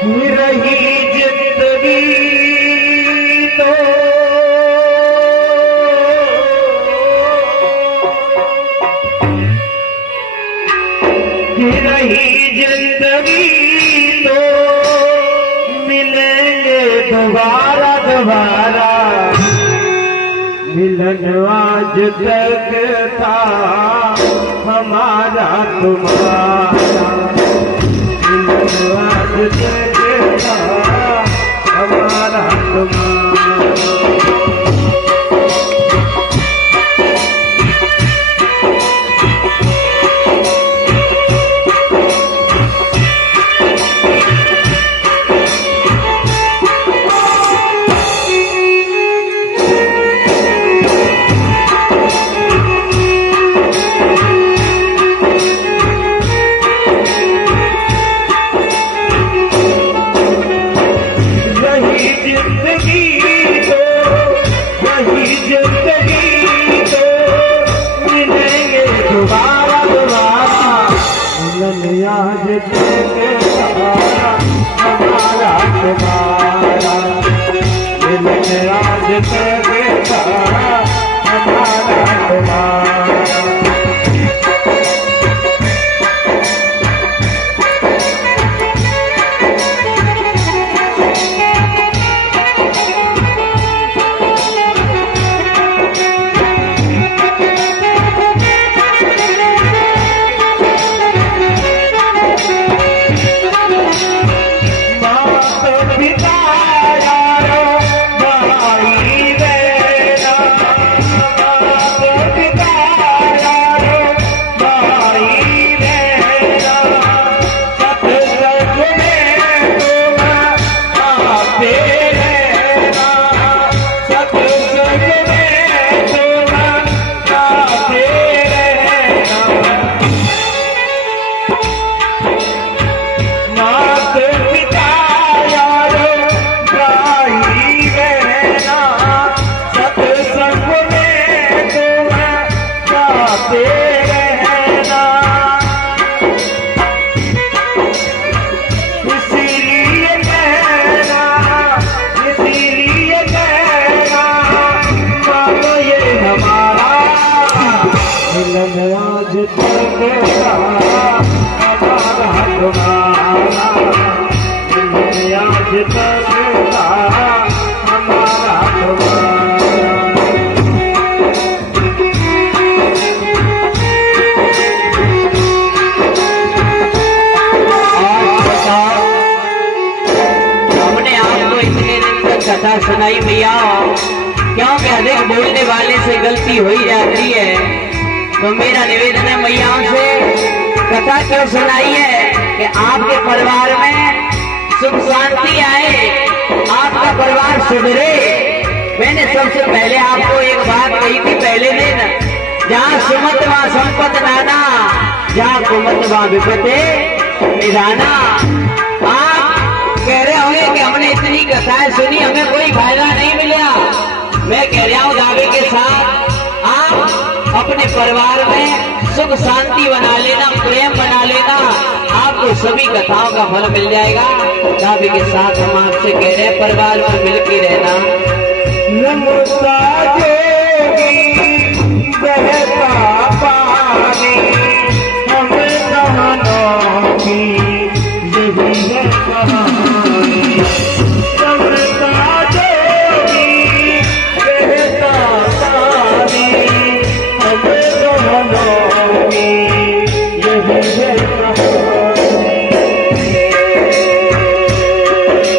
रही जिंदगी तो रही जिंदगी तो मिलेंगे दोबारा दोबारा। मिलन आज तक था हमारा तुम्हारा, मिलन आज तक था हमारा तुम्हारा। आज तक हमारा तुम्हारा, मिलन आज तक हमारा तुम्हारा। आज तक हमारा तुम्हारा, आज तक हमारा तुम्हारा। हमने आपको इतने दिन तक कथा सुनाई भैया, क्योंकि अधिक बोलने वाले से गलती हो ही जाती है। तो मेरा निवेदन है मैयाओं से, कथा क्यों सुनाई है कि आपके परिवार में सुख शांति आए, आपका परिवार सुधरे। मैंने सबसे पहले आपको एक बात कही थी पहले दिन, जहाँ सुमत वहाँ संपत नाना, जहाँ कुमत वहाँ विपते निधाना। आप कह रहे होंगे कि हमने इतनी कथाएं सुनी, हमें कोई फायदा नहीं मिला। मैं कह रहा हूँ दावे के साथ, आप अपने परिवार में सुख शांति बना लेना, प्रेम बना लेना, आपको सभी कथाओं का फल मिल जाएगा। दावे के साथ हम आपसे कह रहे हैं, परिवार में मिलकर रहना। नमस्ता बहता पानी हमें कहानों की यही है कहानी। नमस्ता जोगी बहता पानी हमें कहानों की यही है कहानी।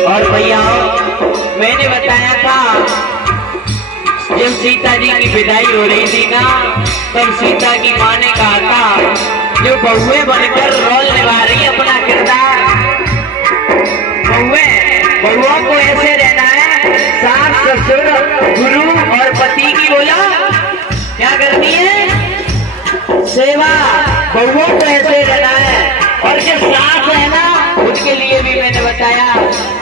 और भैया मैंने बताया था, जब सीता जी की विदाई हो रही थी ना, तब सीता की माँ ने कहा था, जो बहुएं बनकर रोल निभा रही अपना किरदार, बहुओं को ऐसे रहना है, सास ससुर गुरु और पति की बोला क्या करनी है, सेवा। बहुओं को ऐसे रहना है। और जो सास है ना, उनके लिए भी मैंने बताया,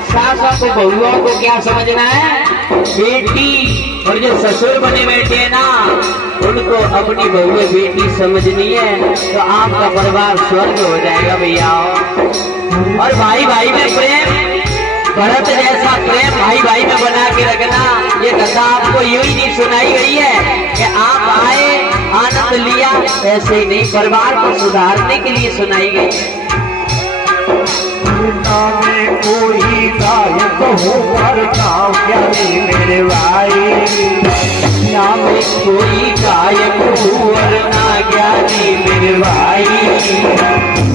सासों को बहुओं को क्या समझना है, बेटी। और जो ससुर बने बैठे हैं ना, उनको अपनी बहू बेटी समझनी है, तो आपका परिवार स्वर्ग हो जाएगा भैया। और भाई भाई में प्रेम, भरत जैसा प्रेम भाई भाई में बना के रखना। ये कथा आपको यूं ही नहीं सुनाई गई है कि आप आए आनंद लिया, ऐसे ही नहीं, परिवार को सुधारने के लिए सुनाई गई है। में कोई गायक हो पर गाँव ज्ञानी मेरे भाई, ना में कोई गायक हो और ना ज्ञानी मेरे भाई।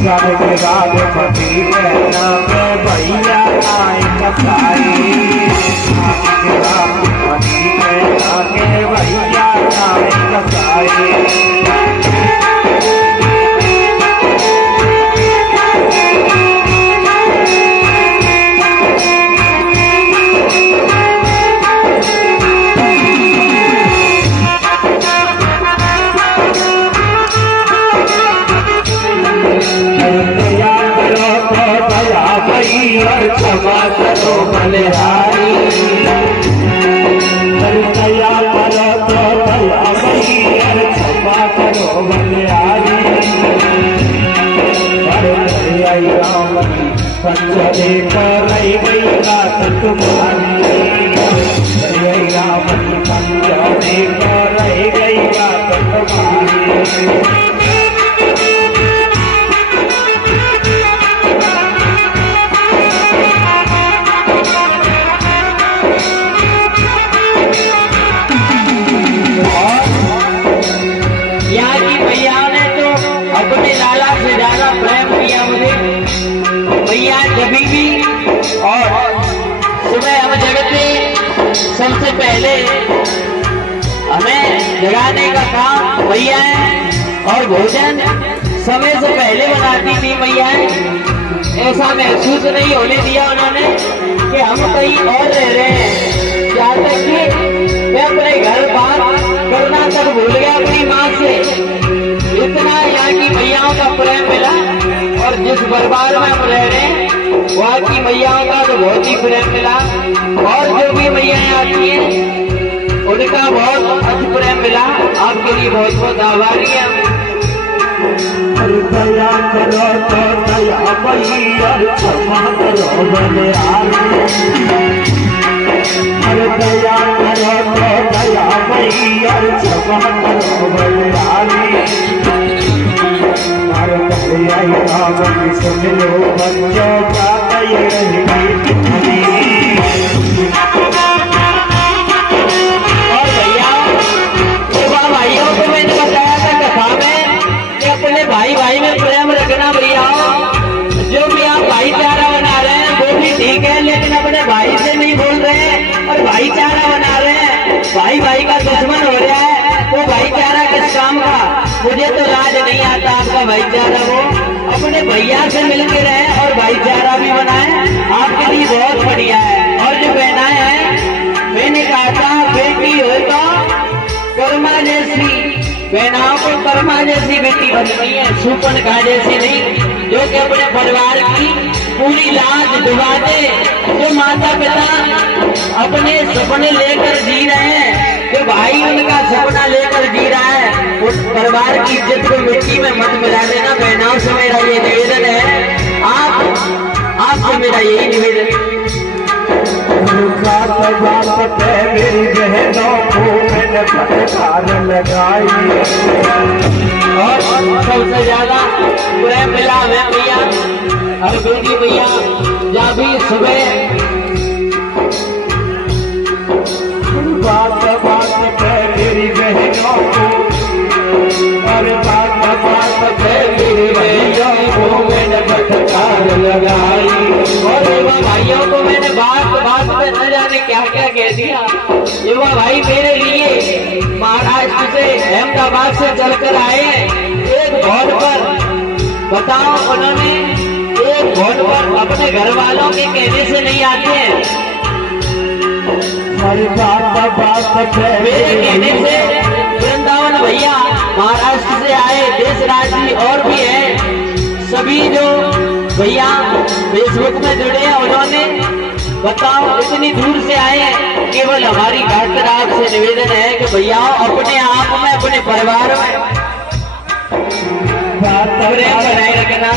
स्वर्ग राजपति कहना मैं भैया आए कसाई, स्वर्ग राजपति कहना मैं भैया आए कसाई। क्षमा करो बलिहारी, दया करो तो दया भैया, क्षमा करो बलिहारी। राम की पंचरे करई गई रात तुम्हारी, राम की पंचरे करई गई रात तुम्हारी। अपने लाला से ज्यादा प्रेम किया मुझे भैया। जब भी और सुबह हम जगते सबसे पहले हमें जगाने का काम भैया है, और भोजन समय से पहले बनाती थी मैया। ऐसा महसूस नहीं होने दिया उन्होंने कि हम कहीं और रह रहे हैं। यहाँ तक कि मैं अपने घर बात करना तक भूल गया अपनी माँ से। इतना यहाँ की मैयाओं का प्रेम मिला, और जिस दरबार में हम रह रहे हैं वहाँ की मैयाओं का तो बहुत ही प्रेम मिला, और जो भी मैयाएं आती हैं उनका बहुत अच्छा प्रेम मिला। आपके लिए बहुत बहुत आभारी है। दया करो तो दया भैया, क्षमा करो बलिहारी। दया करो तो दया भैया, क्षमा करो बलिहारी। राम की सुन लो बच्चों का और भैया युवा भाइयों को मैंने बताया था कथा में कि अपने भाई भाई में प्रेम रखना। भैया जो भी आप भाईचारा बना रहे हैं वो भी ठीक है, लेकिन अपने भाई से नहीं बोल रहे हैं और भाईचारा बना रहे हैं। भाई भाई का दुश्मन हो रहा है, वो भाईचारा किस काम का? मुझे तो लाज नहीं आता आपका भाईचारा। वो अपने भैया से मिलकर रहे और भाईचारा भी बनाए, आपके लिए बहुत बढ़िया है। और जो बहनाएं हैं, मैंने कहा था बेटी हो तो कर्मा जैसी, बहनाओं को कर्मा जैसी बेटी बननी है, सुपन का जैसी नहीं, जो कि अपने परिवार की पूरी लाज डुबा दे। जो माता पिता अपने सपने लेकर जी रहे हैं, जो भाई उनका सपना लेकर जी रहा है, उस परिवार की इज्जत को मिट्टी में मत मिला देना। बहनाओं से मेरा ये निवेदन है, आपसे मेरा यही निवेदन है। बात मेरी बहनों को मैंने फटकार लगाई, और सबसे ज्यादा प्रेम मिला हमें भैया, हर बेटी भैया जब भी सुबह बात मेरी बहनों को, और बात मेरी बहनों को मैंने फटकार लगाई। और युवा भाइयों को मैंने बात में न जाने क्या क्या कह दिया। युवा भाई मेरे लिए महाराष्ट्र से अहमदाबाद से चलकर आए हैं एक भवन पर। बताओ उन्होंने एक भवन पर अपने घर वालों के कहने से नहीं आते हैं, मेरे कहने से। वृंदावन भैया महाराष्ट्र से आए, देश राज्य और भी है, सभी जो भैया फेसबुक में जुड़े हैं उन्होंने, बताओ इतनी दूर से आए हैं। केवल हमारी खातिर आपसे निवेदन है कि भैया अपने आप में, अपने परिवार में प्रेम बनाए रखना।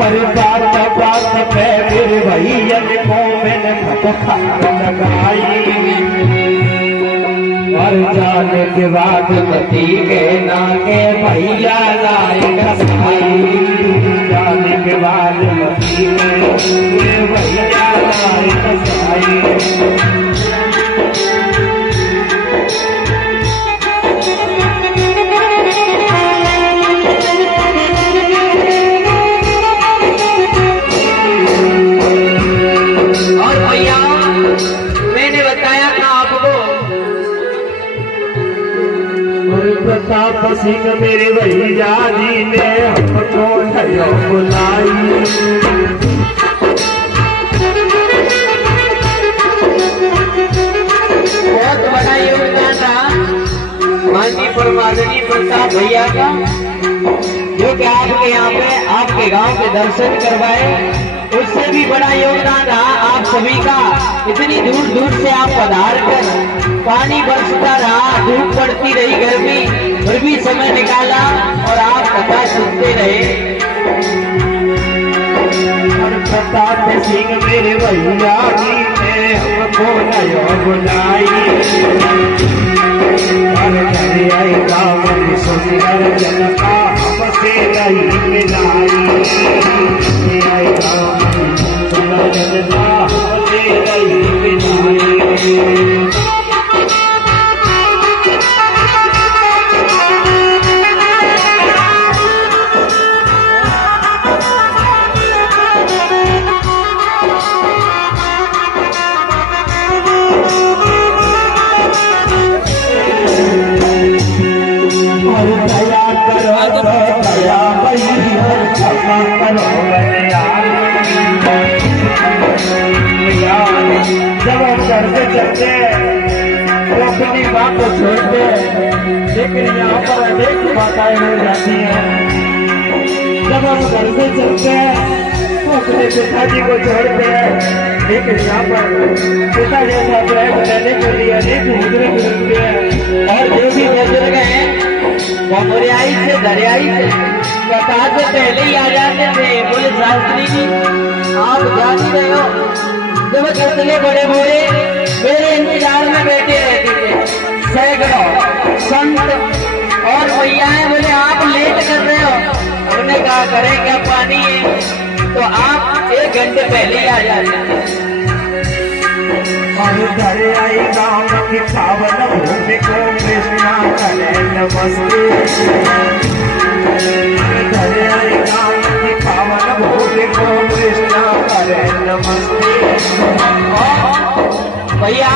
पर बात पे मेरे भैया को मैंने खटखा लगाई और जाने के बाद पति के नाके भैया लाई कसाई जाने के बाद पति के भैया लाई कसाई प्रताप सिंह मेरे भैया जी ने हमको बुलाई बहुत बड़ा योगदान रहा माननीय परमादरणीय प्रताप भैया का, जो कि आपके यहाँ पे आपके गांव के दर्शन करवाए। उससे भी बड़ा योगदान रहा आप सभी का, इतनी दूर दूर से आप पधार कर पानी बरसता रहा, धूप पड़ती रही, गर्मी, फिर भी समय निकाला और आप कथा सुनते रहे। प्रताप सिंह मेरे भैया जी ने हमको बुलाई और आई गाँव में सुंदर जनता हमसे नहीं मिलाई आई गाँव में सुंदर जनता हमसे नहीं मिलाई जब हम चढ़ते चढ़ते वो अपनी बात को छोड़ते, लेकिन यहाँ पर अनेक बाधाएं हो जाती हैं। जब हम घर से चलते तो अपने पिताजी को छोड़ते हैं, लेकिन यहाँ पर पिता जैसा प्रेम लेने के लिए अनेक बुजुर्ग मिलते हैं। और जो भी बुजुर्ग हैं वो मुरियाई से दरियाई से कथा से पहले ही आ जाते थे। बोले शास्त्री जी आप जान ही रहे हो, जब कितने बड़े बड़े मेरे इंतजार में बैठे रहते थे, सैकड़ों संत और भैयाएं। बोले आप लेट कर रहे हो, हमने कहा करें क्या, पानी है तो आप 1 घंटे पहले ही आ जाते थे। दरियाई गाँव की पावन भूमि को कृष्णा करे नमस्ते दरियाई गाँव की पावन भूमि को कृष्णा करे नमस्ते। भैया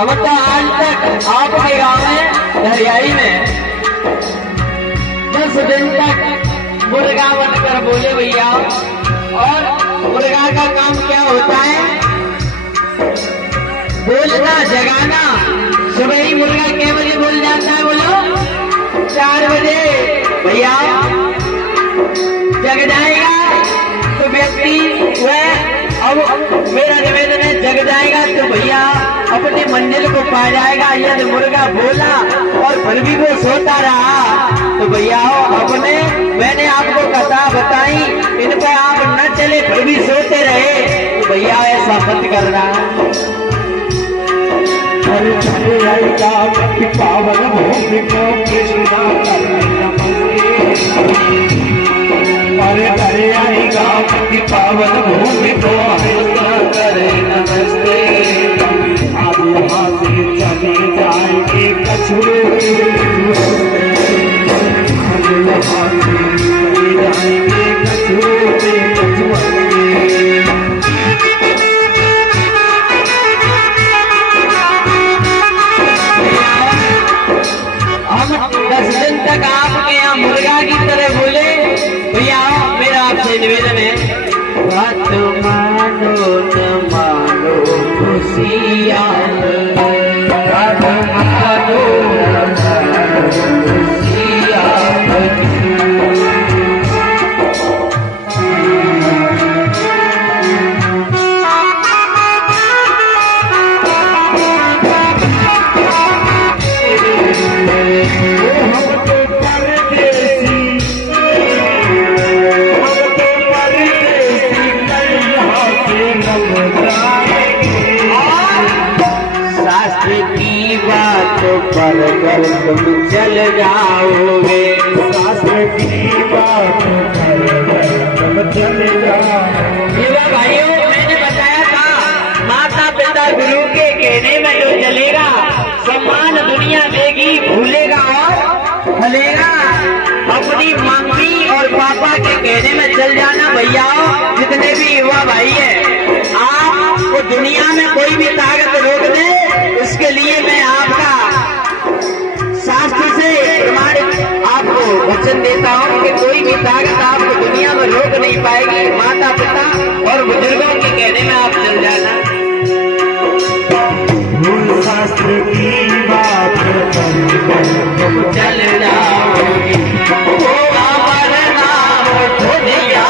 अब तो आज तक आपके गाँव में दरियाई में 10 दिन तक मुर्गा बनकर बोले भैया। और मुर्गा का काम क्या होता है? बोलना, जगाना। सुबह ही मुर्गा कितने बजे बोल जाता है? बोलो 4 बजे। भैया जग जाएगा तो व्यक्ति वह, अब मेरा निवेदन है, जग जाएगा तो भैया अपनी मंजिल को पा जाएगा। यदि मुर्गा बोला और फिर भी वो सोता रहा तो भैया अपने, मैंने आपको कथा बताई, इन पर आप न चले फिर भी सोते रहे तो भैया ऐसा मत करना। पावन भूमि को कृष्णा करे नमस्ते दरियाई गाँव की पावन भूमि को कृष्णा करे नमस्ते। अब यहाँ से चले जाएंगे कछुए, यहाँ से चले जाएंगे कछुए कछुए। हम 10 दिन तक आपके यहाँ मुर्गा की तरह बोले। भैया मेरा आपसे निवेदन है, बात मानो न मानो खुशियाँ, बात मानो न मानो खुशियाँ। तुम चल जाओगे। शास्त्र की बात कर तुम चले जाओगे। युवा भाइयों, मैंने बताया था माता पिता गुरु के कहने में जो चलेगा सम्मान दुनिया देगी, भूलेगा और फलेगा। अपनी मम्मी और पापा के कहने में चल जाना भैया। जितने भी युवा भाई है, आपको दुनिया में कोई भी ताकत रोक दे, उसके लिए मैं आपका शास्त्र से प्रमाणित आपको वचन देता हूँ कि कोई भी ताकत आपको दुनिया में रोक नहीं पाएगी। माता पिता और बुजुर्गों के कहने में आप चल जाना। शास्त्र की बात कर चल जाओगे, वो अमर नाम धुनिया